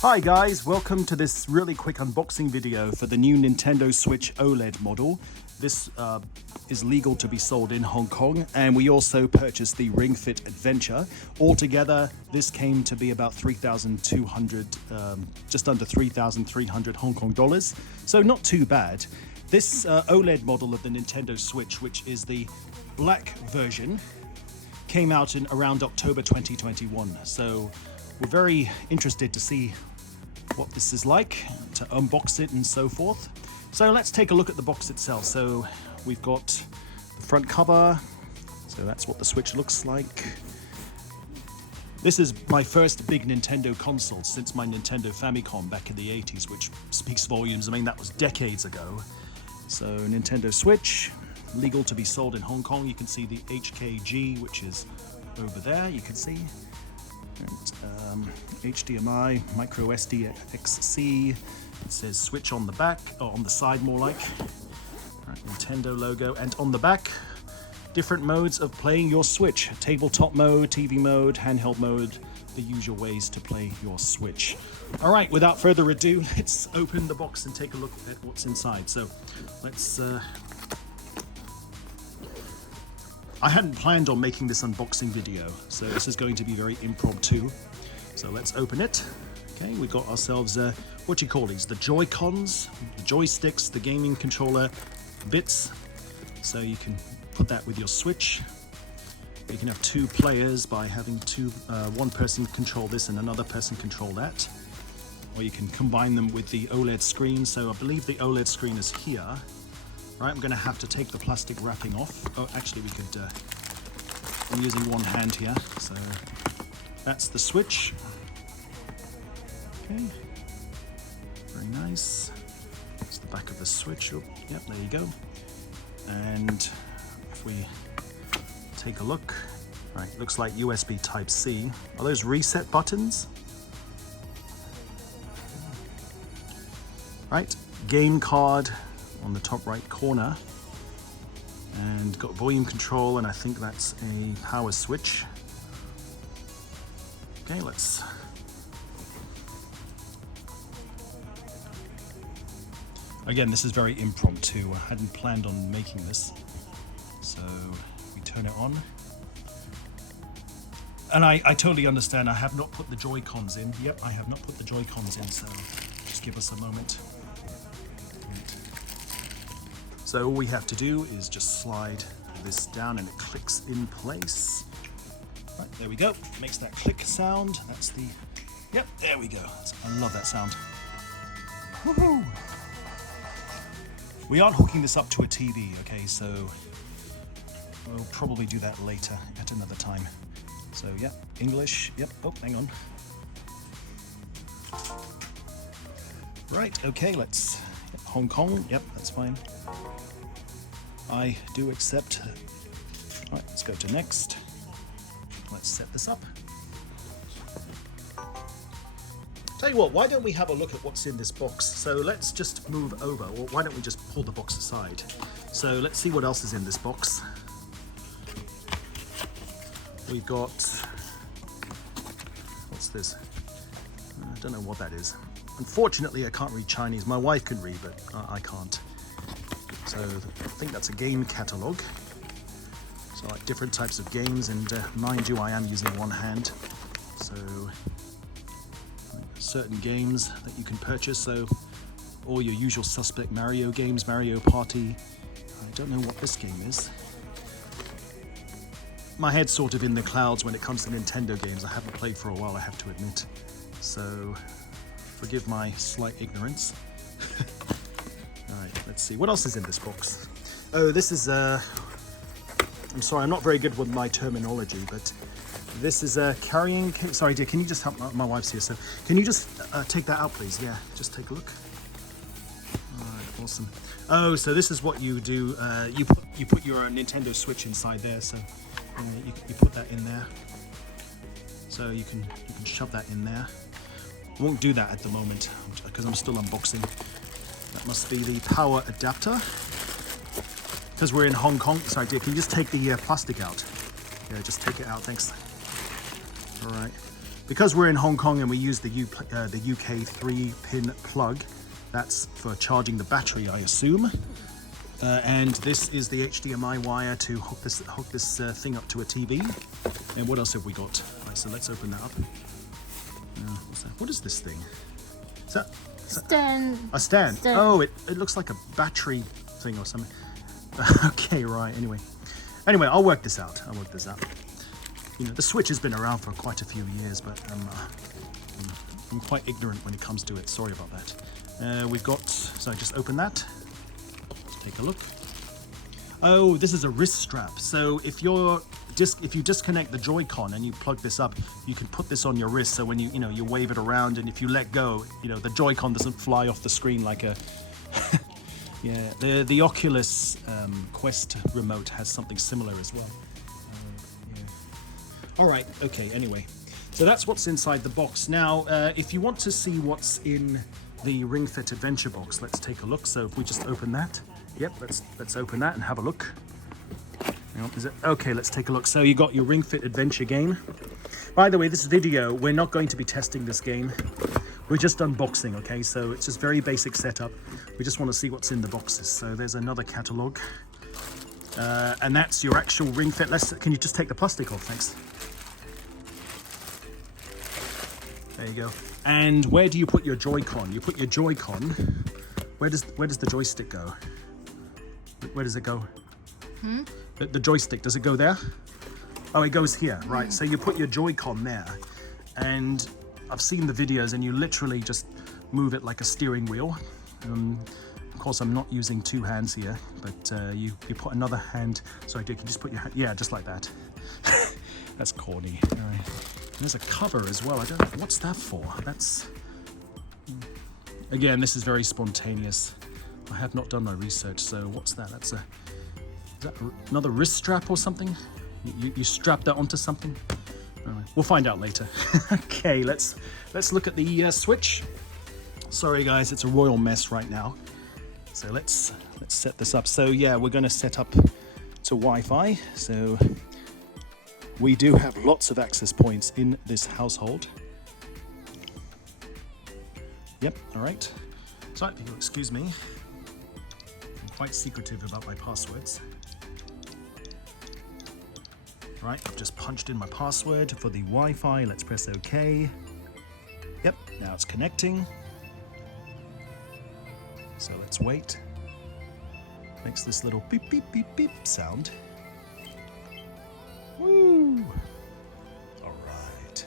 Hi guys, welcome to this really quick unboxing video for the new Nintendo Switch OLED model. This is legal to be sold in Hong Kong, and we also purchased the Ring Fit Adventure. Altogether, this came to be about 3,200, just under 3,300 Hong Kong dollars, so not too bad. This OLED model of the Nintendo Switch, which is the black version, came out in around October 2021, so we're very interested to see what this is like, to unbox it and so forth. So let's take a look at the box itself. So we've got the front cover, so that's what the Switch looks like. This is my first big Nintendo console since my Nintendo Famicom back in the 80s, which speaks volumes. I mean, that was decades ago. So Nintendo Switch, legal to be sold in Hong Kong. You can see the HKG, which is over there, you can see. And, HDMI, micro SD-XC. It says Switch on the back, or on the side more like. Right, Nintendo logo, and on the back, different modes of playing your Switch. Tabletop mode, TV mode, handheld mode, the usual ways to play your Switch. All right, without further ado, let's open the box and take a look at what's inside. So let's I hadn't planned on making this unboxing video, so this is going to be very impromptu. So let's open it. Okay, we got ourselves, what do you call these? The Joy-Cons, the joysticks, the gaming controller bits. So you can put that with your Switch. You can have two players by having one person control this and another person control that. Or you can combine them with the OLED screen. So I believe the OLED screen is here. Right, I'm going to have to take the plastic wrapping off. Oh, actually we could, I'm using one hand here. So that's the Switch. Okay, very nice. That's the back of the Switch. Oh, yep, there you go. And if we take a look, right, looks like USB Type-C. Are those reset buttons? Right, game card on the top right corner, and got volume control, and I think that's a power switch. Okay, let's again, this is very impromptu. I hadn't planned on making this, so we turn it on, and I totally understand. I have not put the Joy-Cons in. Yep, I have not put the Joy-Cons in, so just give us a moment. So all we have to do is just slide this down and it clicks in place. Right, there we go. Makes that click sound. That's the, yep, there we go. I love that sound. Woohoo! We aren't hooking this up to a TV, okay, so we'll probably do that later at another time. So yeah, English, yep, oh, hang on. Right, okay, let's, yep, Hong Kong, yep, that's fine. I do accept. Right, let's go to next. Let's set this up. Tell you what, why don't we have a look at what's in this box? So let's just move over, or why don't we just pull the box aside? So let's see what else is in this box. We've got, what's this? I don't know what that is. Unfortunately, I can't read Chinese. My wife can read, but I can't. So I think that's a game catalog. So like different types of games, and mind you, I am using one hand. So certain games that you can purchase. So all your usual suspect Mario games, Mario Party. I don't know what this game is. My head's sort of in the clouds when it comes to Nintendo games. I haven't played for a while, I have to admit. So forgive my slight ignorance. Alright, let's see. What else is in this box? Oh, this is I'm sorry, I'm not very good with my terminology, but this is a carrying case. Sorry, dear, can you just help? My wife's here, so can you just take that out, please? Yeah, just take a look. Alright, awesome. Oh, so this is what you do. You put your Nintendo Switch inside there, so you put that in there. So you can shove that in there. I won't do that at the moment because I'm still unboxing. That must be the power adapter. Because we're in Hong Kong. Sorry, dear, can you just take the plastic out? Yeah, just take it out, thanks. All right. Because we're in Hong Kong and we use the UK 3-pin plug, that's for charging the battery, I assume. And this is the HDMI wire to hook this thing up to a TV. And what else have we got? Right, so let's open that up. What's that? What is this thing? Is that Stand. a stand? Oh, it looks like a battery thing or something. Okay, right. Anyway, I'll work this out. You know, the Switch has been around for quite a few years, but I'm quite ignorant when it comes to it. Sorry about that. We've got. So just open that. Take a look. Oh, this is a wrist strap. So if you disconnect the Joy-Con and you plug this up, you can put this on your wrist. So when you wave it around, and if you let go, the Joy-Con doesn't fly off the screen like a. Yeah, the Oculus Quest remote has something similar as well. Yeah. All right. Okay. Anyway, so that's what's inside the box. Now, if you want to see what's in the Ring Fit Adventure box, let's take a look. So if we just open that. Yep, let's open that and have a look. Is it okay? Let's take a look. So you got your Ring Fit Adventure game. By the way, this video, we're not going to be testing this game. We're just unboxing, okay? So it's just very basic setup. We just want to see what's in the boxes. So there's another catalog, and that's your actual Ring Fit. Can you just take the plastic off? Thanks. There you go. And where do you put your Joy-Con? You put your Joy-Con. Where does the joystick go? Where does it go? The joystick, does it go there? Oh, it goes here, right. So you put your Joy-Con there, and I've seen the videos, and you literally just move it like a steering wheel. Of course, I'm not using two hands here, but you put another hand. Sorry, you can just put your hand, yeah, just like that. That's corny. There's a cover as well. I don't know, what's that for? That's, again, this is very spontaneous. I have not done my research, so what's that? Is that another wrist strap or something? You strap that onto something? Right, we'll find out later. Okay, let's look at the Switch. Sorry guys, it's a royal mess right now. So let's set this up. So yeah, we're going to set up to Wi-Fi. So we do have lots of access points in this household. Yep, all right. So if you'll excuse me, I'm quite secretive about my passwords. Right, I've just punched in my password for the Wi-Fi. Let's press OK. Yep, now it's connecting. So let's wait. Makes this little beep, beep, beep, beep sound. Woo! All right.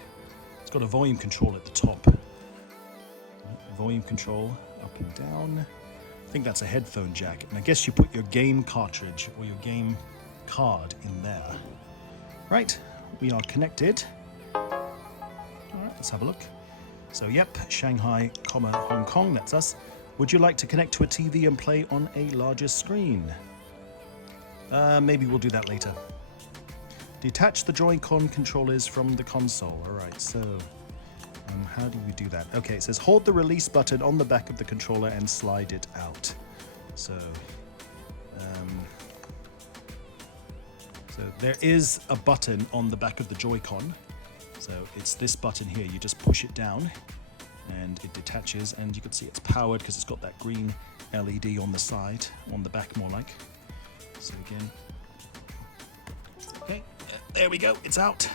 It's got a volume control at the top. Volume control up and down. I think that's a headphone jack. And I guess you put your game cartridge or your game card in there. Right, we are connected. All right, let's have a look. So yep, Shanghai, Hong Kong, that's us. Would you like to connect to a TV and play on a larger screen? Maybe we'll do that later. Detach the Joy-Con controllers from the console. All right, so how do we do that? Okay, it says hold the release button on the back of the controller and slide it out. So there is a button on the back of the Joy-Con. So it's this button here. You just push it down and it detaches, and you can see it's powered because it's got that green LED on the side, on the back more like. So again, okay, there we go, it's out.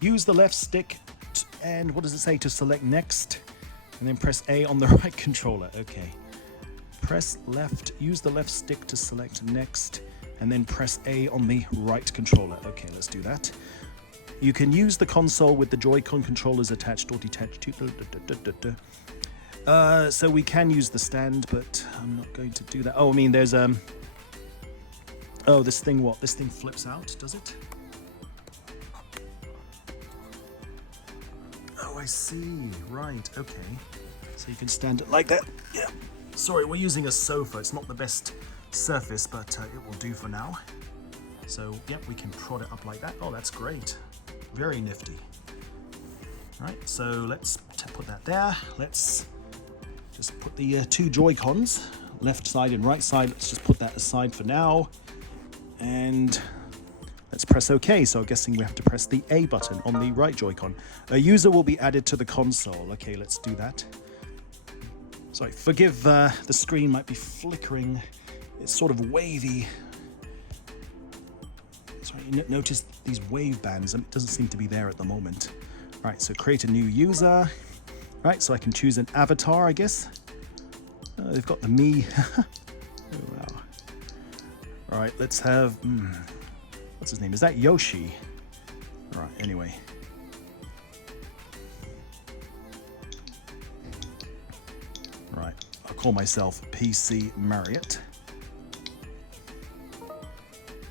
Use the left stick and what does it say? To select next, and then press A on the right controller. Okay, press left, use the left stick to select next, and then press A on the right controller. Okay, let's do that. You can use the console with the Joy-Con controllers attached or detached. So we can use the stand, but I'm not going to do that. Oh, I mean, there's oh, this thing, what? This thing flips out, does it? Oh, I see. Right, okay. So you can stand it like that. Yeah. Sorry, we're using a sofa. It's not the best surface, but it will do for now. So, yep, we can prod it up like that. Oh, that's great. Very nifty. Right, so let's put that there. Let's just put the two Joy-Cons, left side and right side. Let's just put that aside for now. And Let's press OK. So I'm guessing we have to press the A button on the right Joy-Con. A user will be added to the console. Okay, let's do that. Sorry, forgive the screen might be flickering. It's sort of wavy. Sorry, notice these wave bands. It doesn't seem to be there at the moment. All right, so create a new user. All right, so I can choose an avatar, I guess. They've got the me. Oh, wow. All right, let's have... what's his name? Is that Yoshi? All right, anyway. All right, I'll call myself PC Marriott.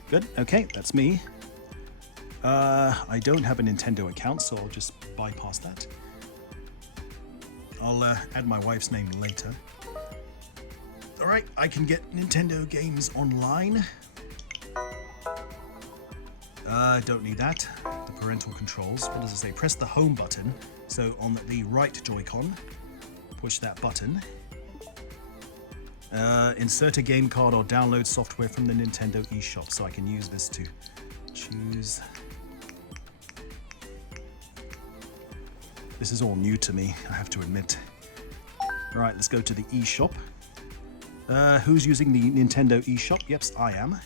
Good, okay, that's me. I don't have a Nintendo account, so I'll just bypass that. I'll add my wife's name later. All right, I can get Nintendo games online. Don't need that. The parental controls, what does it say? Press the home button. So on the right Joy-Con, push that button. Insert a game card or download software from the Nintendo eShop. So I can use this to choose. This is all new to me, I have to admit. All right, let's go to the eShop. Who's using the Nintendo eShop? Yep, I am.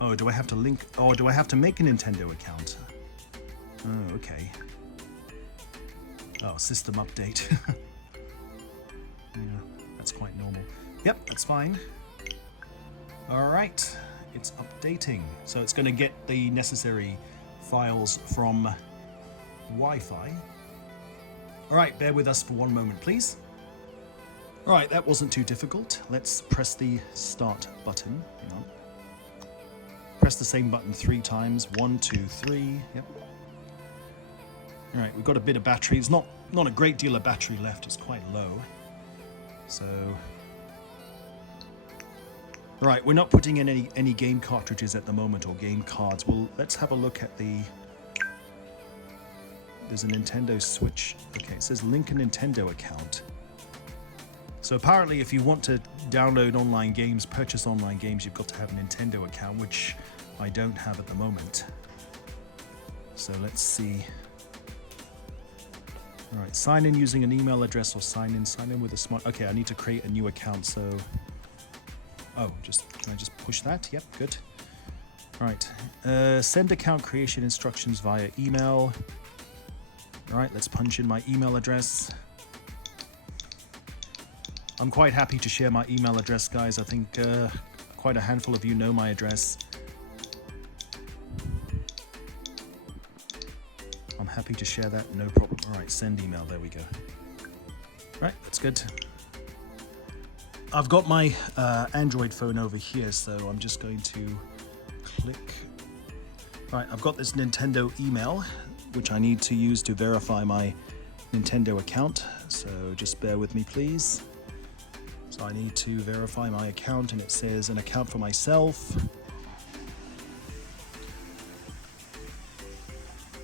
Oh, do I have to link? Oh, do I have to make a Nintendo account? Oh, okay. Oh, system update. Yeah, that's quite normal. Yep, that's fine. All right, it's updating. So it's going to get the necessary files from Wi-Fi. All right, bear with us for one moment, please. All right, that wasn't too difficult. Let's press the start button. Hang on. Press the same button 3 times. 1, 2, 3. Yep. All right, we've got a bit of battery. It's not a great deal of battery left. It's quite low. So, right, we're not putting in any game cartridges at the moment or game cards. Well, let's have a look at the. There's a Nintendo Switch. Okay, it says link a Nintendo account. So apparently if you want to download online games, purchase online games, you've got to have a Nintendo account, which I don't have at the moment. So let's see. All right, sign in using an email address or sign in with a smart... Okay, I need to create a new account, so... Oh, can I just push that? Yep, good. All right, send account creation instructions via email. All right, let's punch in my email address. I'm quite happy to share my email address, guys. I think quite a handful of you know my address. I'm happy to share that, no problem. All right, send email, there we go. All right, that's good. I've got my Android phone over here, so I'm just going to click. All right, I've got this Nintendo email, which I need to use to verify my Nintendo account. So just bear with me, please. So I need to verify my account, and it says an account for myself.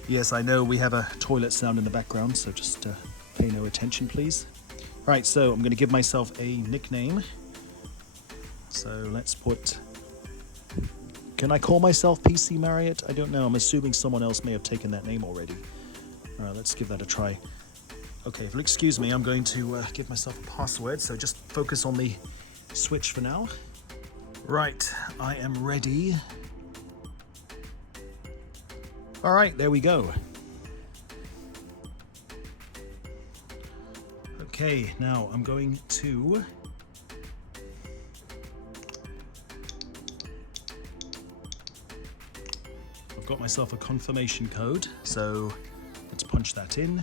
Yes, I know we have a toilet sound in the background, so just pay no attention, please. All right, so I'm going to give myself a nickname. So let's put... Can I call myself PC Marriott? I don't know. I'm assuming someone else may have taken that name already. All right, let's give that a try. Okay, if you'll excuse me, I'm going to give myself a password, so just focus on the Switch for now. Right, I am ready. All right, there we go. Okay, now I'm going to... I've got myself a confirmation code, so let's punch that in.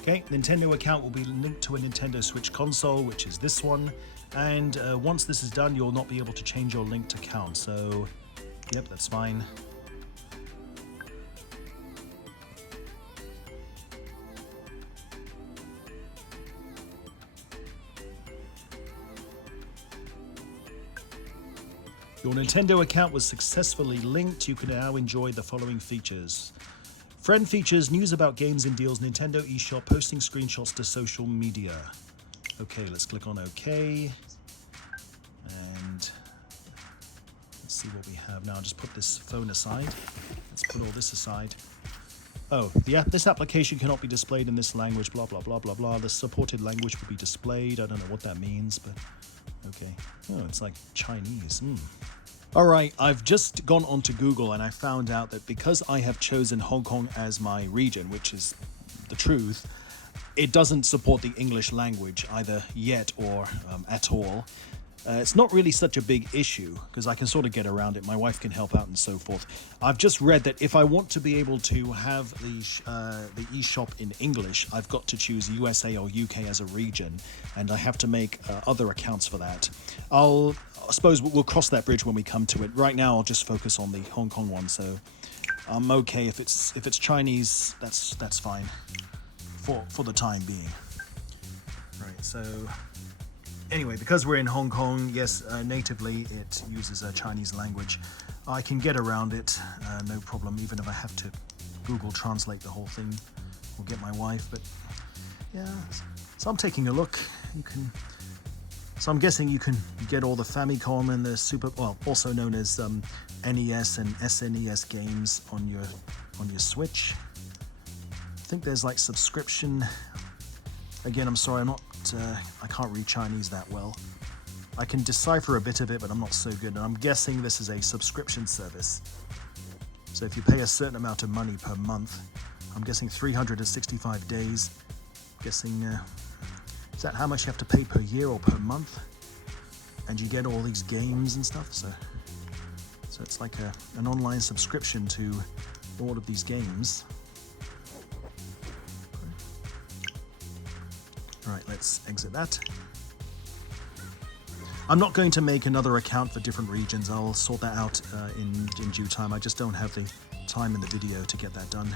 Okay, Nintendo account will be linked to a Nintendo Switch console, which is this one. And once this is done, you'll not be able to change your linked account. So, yep, that's fine. Your Nintendo account was successfully linked. You can now enjoy the following features. Friend features, news about games and deals, Nintendo eShop, posting screenshots to social media. Okay, let's click on OK. And Let's see what we have now. Just put this phone aside. Let's put all this aside. Oh, this application cannot be displayed in this language, blah, blah, blah, blah, blah. The supported language will be displayed. I don't know what that means, but okay. Oh, it's like Chinese. All right, I've just gone onto Google and I found out that because I have chosen Hong Kong as my region, which is the truth, it doesn't support the English language either yet or at all. It's not really such a big issue because I can sort of get around it. My wife can help out and so forth. I've just read that if I want to be able to have the eShop in English, I've got to choose USA or UK as a region, and I have to make other accounts for that. I suppose we'll cross that bridge when we come to it. Right now, I'll just focus on the Hong Kong one. So I'm okay if it's Chinese. That's fine for the time being. Right. So. Anyway, because we're in Hong Kong, yes, natively it uses a Chinese language. I can get around it, no problem, even if I have to Google Translate the whole thing or get my wife. But yeah, so I'm taking a look. So I'm guessing you can get all the Famicom and the also known as NES and SNES games on your Switch. I think there's like subscription. Again, I'm sorry, I can't read Chinese that well. I can decipher a bit of it, but I'm not so good. And I'm guessing this is a subscription service. So if you pay a certain amount of money per month, I'm guessing 365 days. Guessing, is that how much you have to pay per year or per month? And you get all these games and stuff. So it's like an online subscription to all of these games. All right, let's exit that. I'm not going to make another account for different regions. I'll sort that out in due time. I just don't have the time in the video to get that done.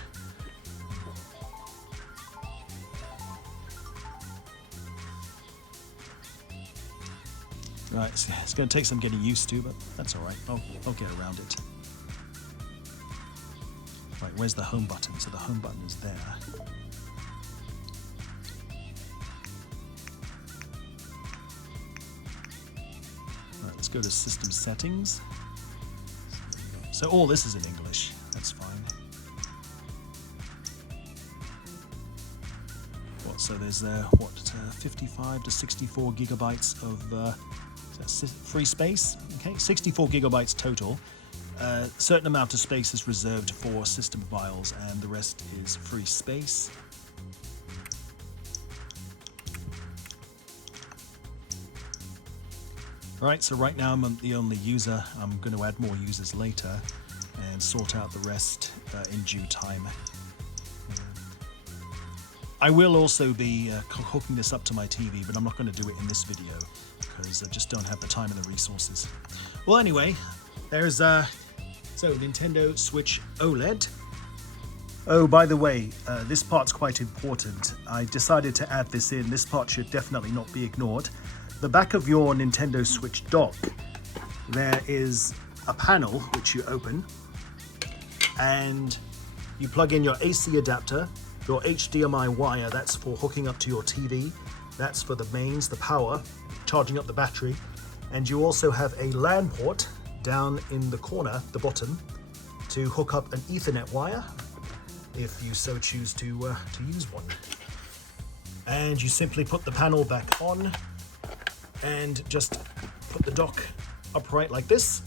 Right, it's going to take some getting used to, but that's all right. I'll get around it. Right, where's the home button? So the home button is there. Let's go to System Settings. So all this is in English. That's fine. So there's 55 to 64 gigabytes of free space. Okay, 64 gigabytes total. A certain amount of space is reserved for system files, and the rest is free space. Alright, so right now I'm the only user. I'm going to add more users later and sort out the rest in due time. I will also be hooking this up to my TV, but I'm not going to do it in this video because I just don't have the time and the resources. Well, anyway, there's Nintendo Switch OLED. Oh, by the way, this part's quite important. I decided to add this in. This part should definitely not be ignored. The back of your Nintendo Switch dock, there is a panel which you open and you plug in your AC adapter, your HDMI wire, that's for hooking up to your TV, that's for the mains, the power, charging up the battery, and you also have a LAN port down in the corner, the bottom, to hook up an Ethernet wire if you so choose to use one. And you simply put the panel back on and just put the dock upright like this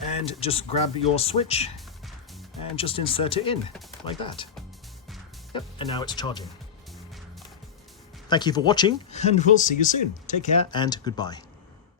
and just grab your switch and just insert it in like that. Yep, and now it's charging. Thank you for watching, and we'll see you soon. Take care and goodbye.